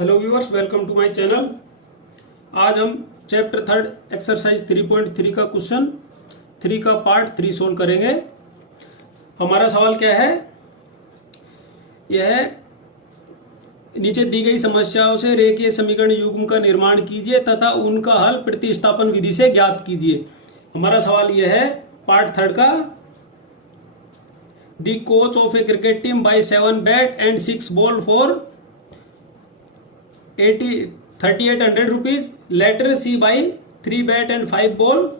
Hello viewers, welcome to my channel. आज हम chapter 3 exercise 3.3 का क्वेश्चन 3 का पार्ट 3 सोल्व करेंगे। हमारा सवाल क्या है? यह है, नीचे दी गई समस्याओं से रेखीय समीकरण युग्म का निर्माण कीजिए तथा उनका हल प्रतिस्थापन विधि से ज्ञात कीजिए। हमारा सवाल यह है पार्ट 3 का। The coach of a cricket team buy 7 bat and 6 ball for 3800 rupees. Letter C by 3 bat and 5 ball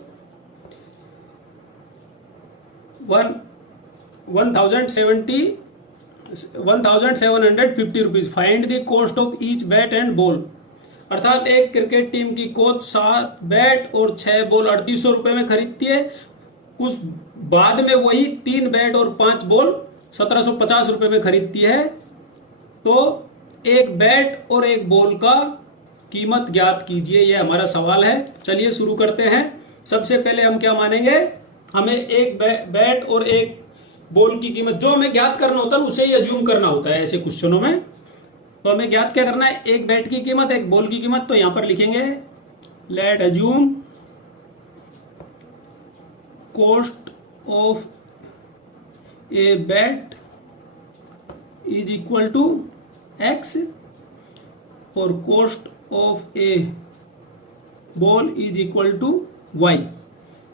1750 rupees. Find the cost of each bat and ball. अर्थात एक क्रिकेट टीम की कोच 7 बैट और 6 ball 3800 रुपए में खरीदती है। कुछ बाद में वही 3 बैट और 5 बॉल 1750 रुपए में खरीदती है। तो एक बैट और एक बॉल का कीमत ज्ञात कीजिए, यह हमारा सवाल है। चलिए शुरू करते हैं। सबसे पहले हम क्या मानेंगे? हमें एक बैट और एक बॉल की कीमत जो हमें ज्ञात करना होता है उसे ही अज्यूम करना होता है ऐसे क्वेश्चनों में। तो हमें ज्ञात क्या करना है? एक बैट की कीमत, एक बॉल की कीमत। तो यहां पर लिखेंगे let assume cost of a bat is equal to X और cost of a ball is equal to Y.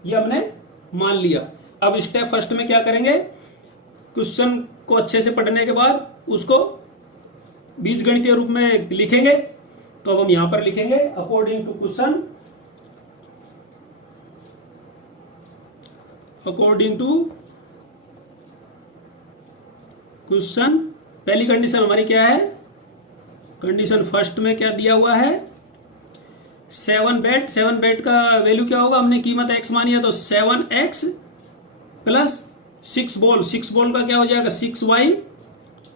ये हमने मान लिया। अब स्टेप फर्स्ट में क्या करेंगे? क्वेश्चन को अच्छे से पढ़ने के बाद उसको बीजगणितीय रूप में लिखेंगे। तो अब हम यहां पर लिखेंगे अकॉर्डिंग टू क्वेश्चन, पहली कंडीशन हमारी क्या है? कंडीशन फर्स्ट में क्या दिया हुआ है? 7 बैट का वैल्यू क्या होगा? हमने कीमत x मानी है तो 7x प्लस 6 बॉल का क्या हो जाएगा? 6y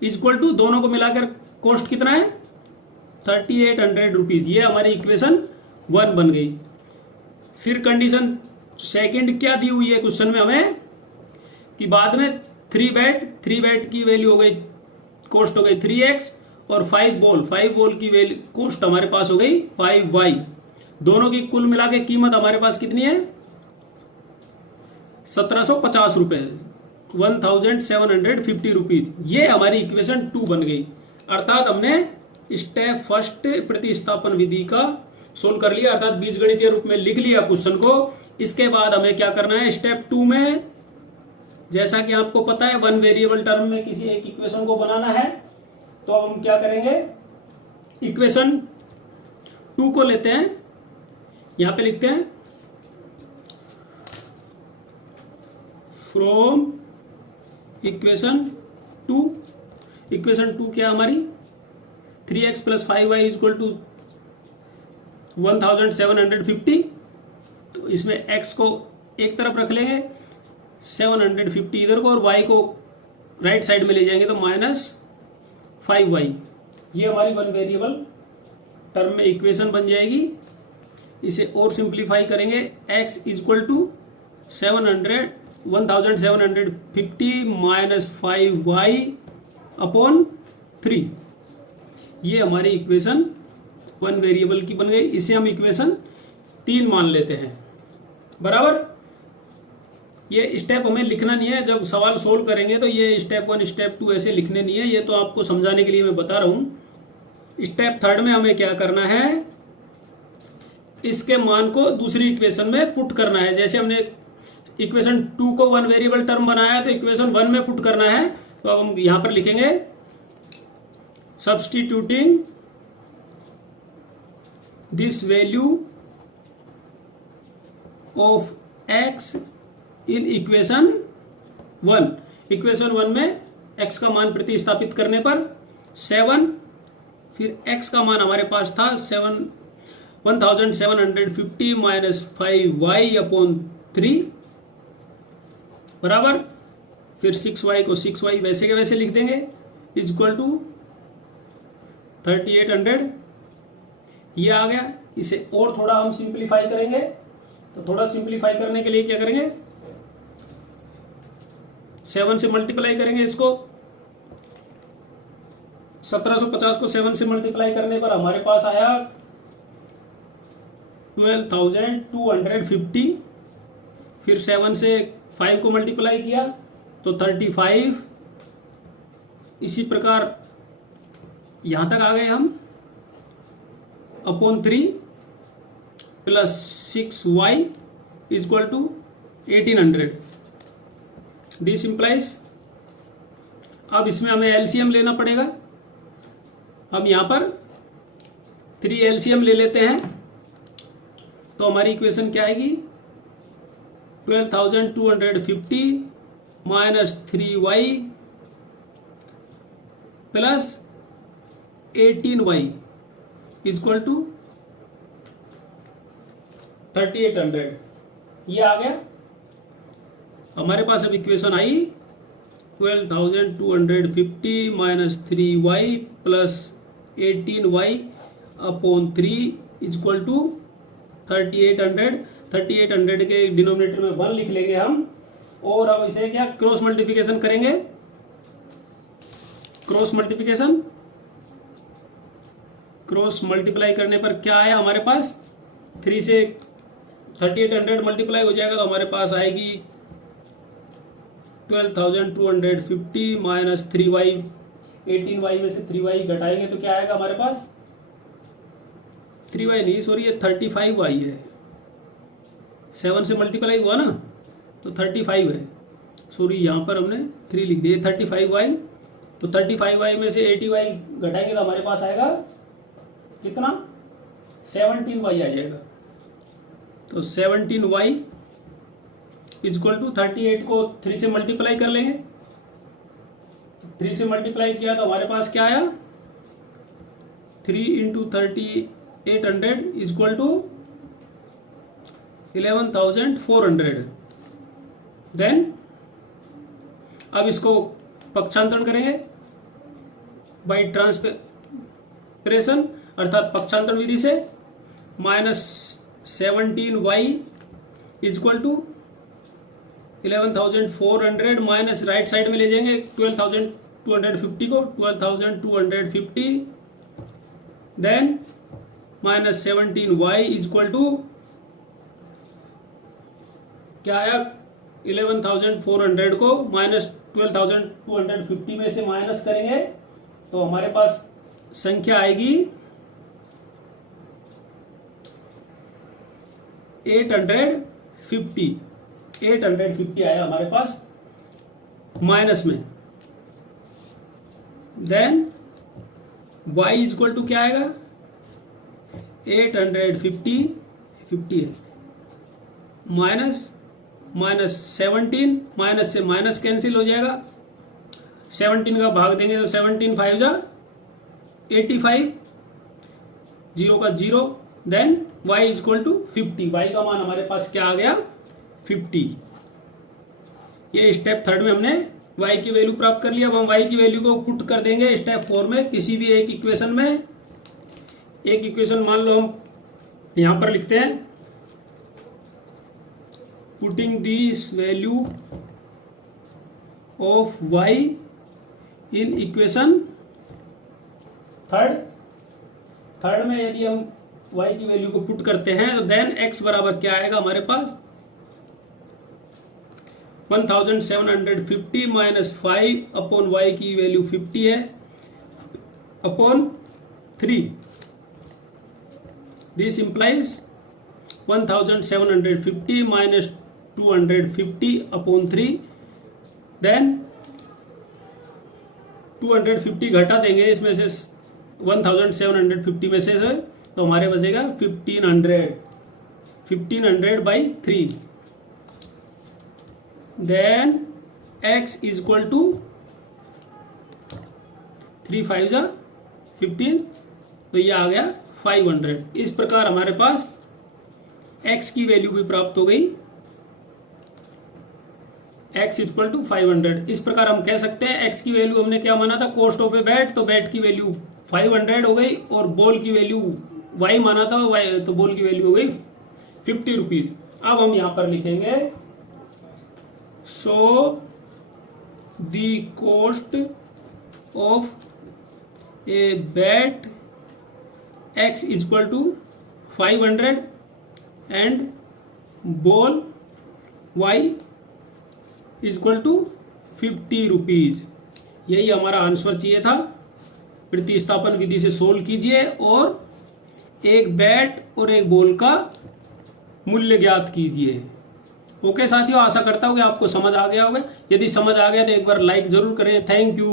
इक्वल टू, दोनों को मिलाकर कॉस्ट कितना है? 3800 रुपीज। ये हमारी इक्वेशन 1 बन गई। फिर कंडीशन सेकंड क्या दी हुई है क्वेश्चन में हमें कि बाद में 3 बैट की वैल्यू हो गई, कॉस्ट हो गई 3x और 5 बॉल की वैल्यू कॉस्ट हमारे पास हो गई 5y। दोनों की कुल मिला के कीमत हमारे पास कितनी है? 1750 रुपए, 1750 रुपीज। ये हमारी इक्वेशन 2 बन गई। अर्थात हमने स्टेप फर्स्ट प्रतिस्थापन विधि का सोल्व कर लिया, अर्थात बीजगणितीय रूप में लिख लिया क्वेश्चन को। इसके बाद हमें क्या करना है? स्टेप 2 में, जैसा कि आपको पता है, 1 वेरिएबल टर्म में किसी एक इक्वेशन को बनाना है। तो अब हम क्या करेंगे? इक्वेशन 2 को लेते हैं, यहां पे लिखते हैं फ्रॉम इक्वेशन 2। इक्वेशन 2 क्या हमारी? 3x plus 5y equal to 1750। तो इसमें x को एक तरफ रख लेंगे, 750 इधर को, और y को राइट साइड में ले जाएंगे तो -5y। ये हमारी 1 वेरिएबल टर्म में इक्वेशन बन जाएगी। इसे और सिंप्लीफाई करेंगे, x equal to 1750 minus 5y upon 3। ये हमारी इक्वेशन 1 वेरिएबल की बन गई। इसे हम इक्वेशन 3 मान लेते हैं। बराबर। ये स्टेप हमें लिखना नहीं है, जब सवाल सोल्व करेंगे तो ये स्टेप 1 स्टेप 2 ऐसे लिखने नहीं है। ये तो आपको समझाने के लिए मैं बता रहा हूं। स्टेप 3 में हमें क्या करना है? इसके मान को दूसरी इक्वेशन में पुट करना है। जैसे हमने इक्वेशन 2 को 1 वेरिएबल टर्म बनाया है तो इक्वेशन 1 में पुट करना है। तो अब हम यहां पर लिखेंगे substituting this value of x in equation 1। Equation 1 में x का मान प्रतिस्थापित करने पर 7, फिर x का मान हमारे पास था 1750 माइनस 5y अपॉन 3 बराबर। फिर 6y को 6y वैसे के वैसे लिख देंगे इक्वल टू 3800। ये आ गया। इसे और थोड़ा हम सिंप्लीफाई करेंगे। तो थोड़ा सिंप्लीफाई करने के लिए क्या करेंगे? 7 से मल्टीप्लाई करेंगे इसको, 1750 को 7 से मल्टीप्लाई करने पर हमारे पास आया 12,250। फिर 7 से 5 को मल्टीप्लाई किया तो 35। इसी प्रकार यहां तक आ गए हम, upon 3 plus 6y equal to 1800। This implies, अब इसमें हमें एलसीएम लेना पड़ेगा। हम यहां पर 3 एलसीएम ले लेते हैं तो हमारी इक्वेशन क्या आएगी, 12,250 minus 3y plus 18y equal to 3800। ये आ गया हमारे पास। अब इक्वेशन आई 12,250 minus 3y plus 18y upon 3 equal to 3800। 3800 के डिनोमिनेटर में 1 लिख लेंगे हम, और अब इसे क्या क्रॉस मल्टीप्लिकेशन करेंगे। क्रॉस मल्टीप्लाई करने पर क्या आया हमारे पास, 3 से 3800 मल्टीप्लाई हो जाएगा तो हमारे पास आएगी 12,250 माइनस 3y। 18y में से 3y घटाएंगे तो क्या आएगा हमारे पास, 3y नहीं सॉरी, ये 35y है। 7 से मल्टीप्लाई हुआ ना तो 35 है, सॉरी यहाँ पर हमने 3 लिख दिया, 35y। तो 35y में से 80y घटाएंगे तो हमारे पास आएगा कितना, 17y आ जाएगा। तो 17y इक्वल टू 38 को 3 से मल्टीप्लाई कर लेंगे। 3 से मल्टीप्लाई किया तो हमारे पास क्या आया, 3 इंटू 3800 इक्वल टू 11,400। देन अब इसको पक्षांतरण करेंगे बाई ट्रांसपरेशन, अर्थात पक्षांतरण विधि से। Minus 17y equal to 11,400 minus right side में ले जाएंगे 12,250 को, 12,250 then minus 17y equal to क्या आया, 11,400 को माइनस 12,250 में से माइनस करेंगे तो हमारे पास संख्या आएगी 850 आया हमारे पास माइनस में। देन y इक्वल टू क्या आएगा, 850 है माइनस 17, माइनस से माइनस कैंसिल हो जाएगा, 17 का भाग देंगे तो 17 5 जा 85, 0 का 0। Then y equal to 50, y का मान हमारे पास क्या आ गया, 50। ये स्टेप 3 में हमने y की वैल्यू प्राप्त कर लिया। अब हम y की वैल्यू को पुट कर देंगे स्टेप 4 में किसी भी एक इक्वेशन में। एक इक्वेशन मान लो हम यहां पर लिखते हैं, putting this value of y in equation 3 में यदि हम y की वैल्यू को पुट करते हैं तो देन x बराबर क्या आएगा हमारे पास, 1750 माइनस 5 अपॉन y की वैल्यू 50 है upon 3। This implies 1750 minus 250 upon 3। Then 250 घटा देंगे इसमें से 1750 में से तो हमारे बचेगा 1500 by 3। Then x equal to 3 5 जा 15, तो ये आ गया 500। इस प्रकार हमारे पास x की वैल्यू भी प्राप्त हो गई, x इक्वल टू 500। इस प्रकार हम कह सकते हैं x की वैल्यू हमने क्या माना था, कॉस्ट ऑफ ए बैट, तो बैट की वैल्यू 500 हो गई, और बॉल की वैल्यू y माना था, y तो बॉल की वैल्यू हो गई 50 रुपीज। अब हम यहां पर लिखेंगे, so the cost of a bat x equal to 500 and ball y equal to 50 rupees. यही हमारा आंसर चाहिए था। प्रतिस्थापन विधि से सोल्व कीजिए और एक बैट और एक बॉल का मूल्य ज्ञात कीजिए। ओके साथियों, आशा करता हूँ कि आपको समझ आ गया होगा। यदि समझ आ गया तो एक बार लाइक जरूर करें। Thank you.